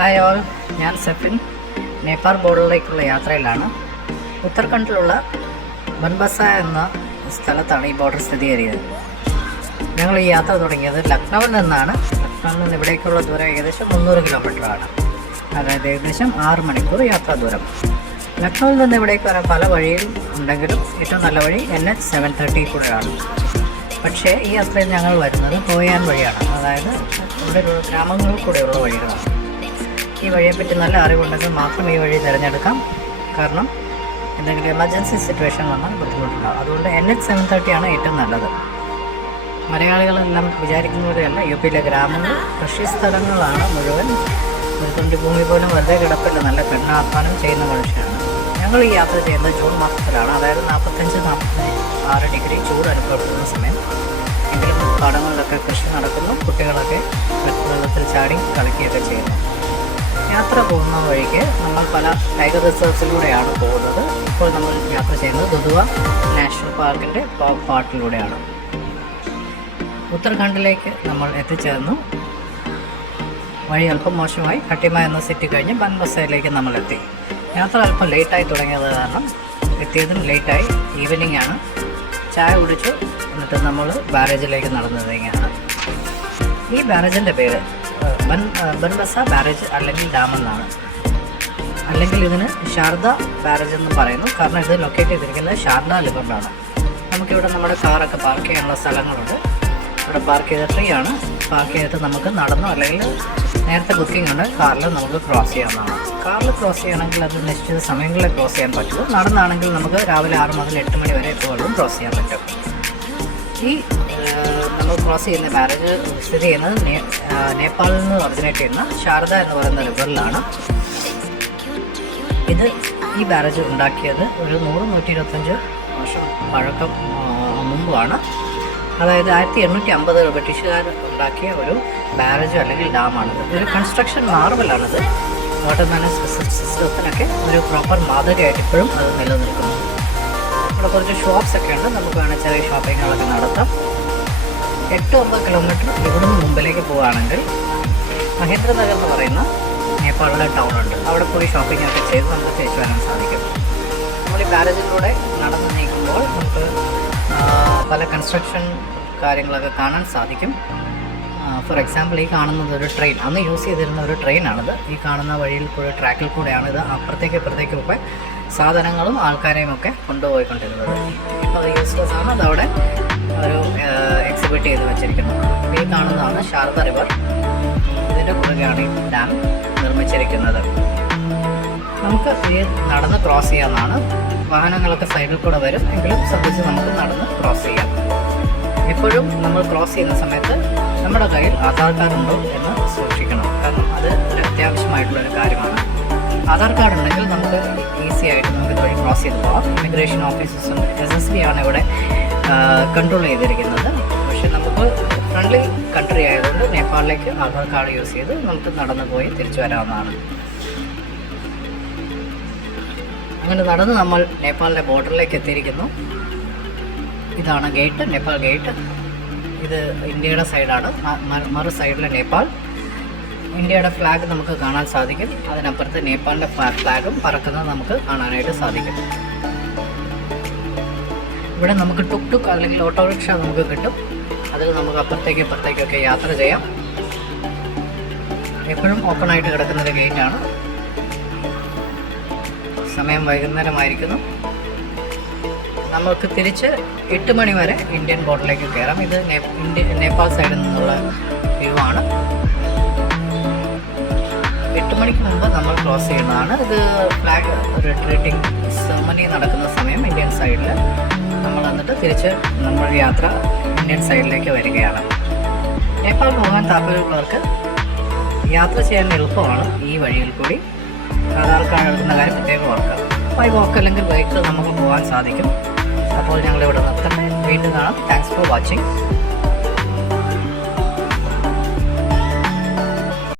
Hi all, ഞാൻ സെഫിൻ. നേപ്പാൾ ബോർഡറിലേക്കുള്ള യാത്രയിലാണ്. ഉത്തരാഖണ്ഡിലുള്ള ബൻബസ എന്ന സ്ഥലത്താണ് ഈ ബോർഡർ സ്ഥിതി ചെയ്യുന്നത്. ഞങ്ങൾ ഈ യാത്ര തുടങ്ങിയത് ലക്നൗവിൽ നിന്നാണ്. ലക്നൗവിൽ നിന്ന് ഇവിടേക്കുള്ള ദൂരം ഏകദേശം 300 കിലോമീറ്ററാണ്. അതായത് ഏകദേശം 6 മണിക്കൂർ യാത്രാ ദൂരം. ലക്നൗവിൽ നിന്ന് ഇവിടേക്ക് വരാൻ പല വഴിയും ഉണ്ടെങ്കിലും ഏറ്റവും നല്ല വഴി NH 730 കൂടെയാണ്. പക്ഷേ ഈ യാത്രയിൽ ഞങ്ങൾ വരുന്നത് പോയാൻ വഴിയാണ്. അതായത് ഇവിടെ ഗ്രാമങ്ങളിൽ കൂടെയുള്ള വഴികളാണ്. ഈ വഴിയെപ്പറ്റി നല്ല അറിവുണ്ടെങ്കിൽ മാത്രം ഈ വഴി തിരഞ്ഞെടുക്കാം. കാരണം എന്തെങ്കിലും എമർജൻസി സിറ്റുവേഷൻ വന്നാൽ ബുദ്ധിമുട്ടുണ്ടാകും. അതുകൊണ്ട് NH 730 ആണ് ഏറ്റവും നല്ലത്. മലയാളികളെല്ലാം വിചാരിക്കുന്നവരെയല്ല, UP-യിലെ ഗ്രാമങ്ങൾ കൃഷി സ്ഥലങ്ങളാണ് മുഴുവൻ. ഒരു തുണ്ടി ഭൂമി പോലും വെറുതെ കിടപ്പില്ല. നല്ല കഠിനാധ്വാനം ചെയ്യുന്ന മനുഷ്യരാണ്. ഞങ്ങൾ ഈ യാത്ര ചെയ്യുന്നത് ജൂൺ മാസത്തിലാണ്. അതായത് 45-46 ഡിഗ്രി ചൂട് അനുഭവപ്പെടുന്ന സമയം. എങ്കിലും പാടങ്ങളിലൊക്കെ കൃഷി നടക്കുന്നു. കുട്ടികളൊക്കെ വെള്ളത്തിൽ ചാടി കളിക്കുകയൊക്കെ ചെയ്യുന്നു. യാത്ര പോകുന്ന വഴിക്ക് നമ്മൾ പല ടൈഗർ റിസർവ്സിലൂടെയാണ് പോകുന്നത്. ഇപ്പോൾ നമ്മൾ യാത്ര ചെയ്യുന്നത് ദുധുവ നാഷണൽ പാർക്കിൻ്റെ പാർട്ടിലൂടെയാണ്. ഉത്തരാഖണ്ഡിലേക്ക് നമ്മൾ എത്തിച്ചേർന്നു. വഴി അല്പം മോശമായി. ഖട്ടിമ എന്ന സിറ്റി കഴിഞ്ഞ് ബൻബസയിലേക്ക് നമ്മൾ എത്തി. യാത്ര അല്പം ലേറ്റായി തുടങ്ങിയത് കാരണം എത്തിയതും ലേറ്റായി. ഈവനിങ് ആണ്. ചായ കുടിച്ചു. എന്നിട്ട് നമ്മൾ ബാരേജിലേക്ക് നടന്നു നീങ്ങുകയാണ്. ഈ ബാരേജിൻ്റെ പേര് ബൻബസ ബാരേജ് അല്ലെങ്കിൽ ഡാം എന്നാണ്. അല്ലെങ്കിൽ ഇതിന് ശാരദ ബാരേജ് എന്ന് പറയുന്നു. കാരണം ഇത് ലൊക്കേറ്റ് ചെയ്തിരിക്കുന്നത് ഷാർദ റിവറിലാണ്. നമുക്കിവിടെ നമ്മുടെ കാറൊക്കെ പാർക്ക് ചെയ്യാനുള്ള സ്ഥലങ്ങളുണ്ട്. ഇവിടെ പാർക്ക് ചെയ്ത ഫ്രീ ആണ്. പാർക്ക് ചെയ്തിട്ട് നമുക്ക് നടന്നോ അല്ലെങ്കിൽ നേരത്തെ ബുക്കിംഗ് ഉണ്ട് കാറിൽ നമുക്ക് ക്രോസ് ചെയ്യാവുന്നതാണ്. കാറിൽ ക്രോസ് ചെയ്യണമെങ്കിൽ അത് നിശ്ചിത സമയങ്ങളിൽ ക്രോസ് ചെയ്യാൻ പറ്റും. നടന്നാണെങ്കിൽ നമുക്ക് രാവിലെ 6 മുതൽ 8 മണി വരെ എപ്പോഴും ക്രോസ് ചെയ്യാൻ പറ്റും. ഈ നമ്മൾ ക്രോസ് ചെയ്യുന്ന ബാരേജ് സ്ഥിതി ചെയ്യുന്നത് നേപ്പാളിൽ നിന്ന് ഒറിജിനേറ്റ് ചെയ്യുന്ന ശാരദ എന്ന് പറയുന്ന റിവറിലാണ്. ഈ ബാരേജ് ഉണ്ടാക്കിയത് ഒരു 100-125 വർഷം പഴക്കം മുമ്പാണ്. അതായത് 1850 ബ്രിട്ടീഷുകാർ ഉണ്ടാക്കിയ ഒരു ബാരേജ് അല്ലെങ്കിൽ ഡാമാണിത്. ഇതൊരു കൺസ്ട്രക്ഷൻ മാർബിളാണിത്. വാട്ടർ മാനേജ്മെൻറ്റ് സിസ്റ്റത്തിനൊക്കെ ഒരു പ്രോപ്പർ മാതൃകയായിട്ട് ഇപ്പോഴും അത് നിലനിൽക്കുന്നു. ഇവിടെ കുറച്ച് ഷോപ്സ് ഒക്കെ ഉണ്ട്. നമുക്ക് വേണമെങ്കിൽ ചെറിയ ഷോപ്പിങ്ങുകളൊക്കെ നടത്താം. 8-9 കിലോമീറ്റർ ഇവിടുന്ന് മുമ്പിലേക്ക് പോവുകയാണെങ്കിൽ മഹേന്ദ്രനഗർ എന്ന് പറയുന്ന നേപ്പാളിലെ ടൗൺ ഉണ്ട്. അവിടെ പോയി ഷോപ്പിംഗ് ഒക്കെ ചെയ്ത് നമുക്ക് തിരിച്ചു വരാൻ സാധിക്കും. നമ്മൾ ഈ ബാരേജിലൂടെ നടന്ന് നീങ്ങുമ്പോൾ നമുക്ക് പല കൺസ്ട്രക്ഷൻ കാര്യങ്ങളൊക്കെ കാണാൻ സാധിക്കും. ഫോർ എക്സാമ്പിൾ, ഈ കാണുന്നത് ഒരു ട്രെയിൻ. അന്ന് യൂസ് ചെയ്തിരുന്ന ഒരു ട്രെയിനാണിത്. ഈ കാണുന്ന വഴിയിൽ കൂടെ ട്രാക്കിൽ കൂടെയാണ് ഇത് അപ്പുറത്തേക്കൊക്കെ സാധനങ്ങളും ആൾക്കാരെയും ഒക്കെ കൊണ്ടുപോയിക്കൊണ്ടിരുന്നത്. ഇപ്പോൾ അത് യൂസ്ലെസ് ആണ്. അതവിടെ ഒരു എക്സിബിറ്റ് ചെയ്ത് വെച്ചിരിക്കുന്നു. ഈ കാണുന്നതാണ് ശാരദ റിവർ. ഇതിൻ്റെ കുറുകെയാണ് ഈ ഡാം നിർമ്മിച്ചിരിക്കുന്നത്. നമുക്ക് ഈ നടന്ന് ക്രോസ് ചെയ്യാവുന്നതാണ്. വാഹനങ്ങളൊക്കെ സൈഡിൽ കൂടെ വരും. എങ്കിലും ശ്രദ്ധിച്ച് നമുക്ക് നടന്ന് ക്രോസ് ചെയ്യാം. എപ്പോഴും നമ്മൾ ക്രോസ് ചെയ്യുന്ന സമയത്ത് നമ്മുടെ കയ്യിൽ ആധാർ കാർഡ് ഉണ്ടോ എന്ന് സൂക്ഷിക്കണം. കാരണം അത് ഒരു അത്യാവശ്യമായിട്ടുള്ളൊരു കാര്യമാണ്. ആധാർ കാർഡ് ഉണ്ടെങ്കിൽ നമുക്ക് ഈസി ആയിട്ട് നമുക്ക് ഇതുവഴി ക്രോസ് ചെയ്ത് പോകാം. ഇമിഗ്രേഷൻ ഓഫീസേഴ്സും SSB ആണ് ഇവിടെ കൺട്രോൾ ചെയ്തിരിക്കുന്നത്. പക്ഷെ നമുക്ക് ഫ്രണ്ട്ലി കൺട്രി ആയതുകൊണ്ട് നേപ്പാളിലേക്ക് ആധാർ കാർഡ് യൂസ് ചെയ്ത് നമുക്ക് നടന്നു പോയി തിരിച്ചു വരാവുന്നതാണ്. അങ്ങനെ നടന്ന് നമ്മൾ നേപ്പാളിൻ്റെ ബോർഡറിലേക്ക് എത്തിയിരിക്കുന്നു. ഇതാണ് ഗേറ്റ്, നേപ്പാൾ ഗേറ്റ്. ഇത് ഇന്ത്യയുടെ സൈഡാണ്. മറു സൈഡിലെ നേപ്പാൾ. ഇന്ത്യയുടെ ഫ്ലാഗ് നമുക്ക് കാണാൻ സാധിക്കും. അതിനപ്പുറത്ത് നേപ്പാളിൻ്റെ ഫ്ലാഗും പറക്കുന്നത് നമുക്ക് കാണാനായിട്ട് സാധിക്കും. ഇവിടെ നമുക്ക് ടുക് അല്ലെങ്കിൽ ഓട്ടോറിക്ഷ നമുക്ക് കിട്ടും. അതിൽ നമുക്ക് അപ്പുറത്തേക്കൊക്കെ യാത്ര ചെയ്യാം. എപ്പോഴും ഓപ്പണായിട്ട് കിടക്കുന്നൊരു ഗേറ്റാണ്. സമയം വൈകുന്നേരമായിരിക്കുന്നു. നമുക്ക് തിരിച്ച് 8 മണി വരെ ഇന്ത്യൻ ബോർഡറിലേക്ക് കയറാം. ഇത് നേപ്പാൾ സൈഡിൽ നിന്നുള്ള വ്യൂ ആണ്. 8 മണിക്ക് മുമ്പ് നമ്മൾ ക്രോസ് ചെയ്യുന്നതാണ്. ഇത് ഫ്ലാഗ് റിട്രീറ്റിംഗ് സെറമണി നടക്കുന്ന സമയം ഇന്ത്യൻ സൈഡിൽ നമ്മൾ എന്നിട്ട് തിരിച്ച് നമ്മുടെ യാത്ര ഇന്ത്യൻ സൈഡിലേക്ക് വരികയാണ്. നേപ്പാൾ പോകാൻ താല്പര്യമുള്ളവർക്ക് യാത്ര ചെയ്യാൻ എളുപ്പമാണ് ഈ വഴിയിൽ കൂടി. ആധാർ കാർഡ് എടുക്കുന്ന കാര്യം പ്രത്യേകം ഓർക്കുക. ബൈ വാക്ക് അല്ലെങ്കിൽ ബൈക്കിൽ നമുക്ക് പോകാൻ സാധിക്കും. അപ്പോൾ ഞങ്ങളിവിടെ നിർത്തട്ടെ. വീണ്ടും കാണാം. Thanks for watching.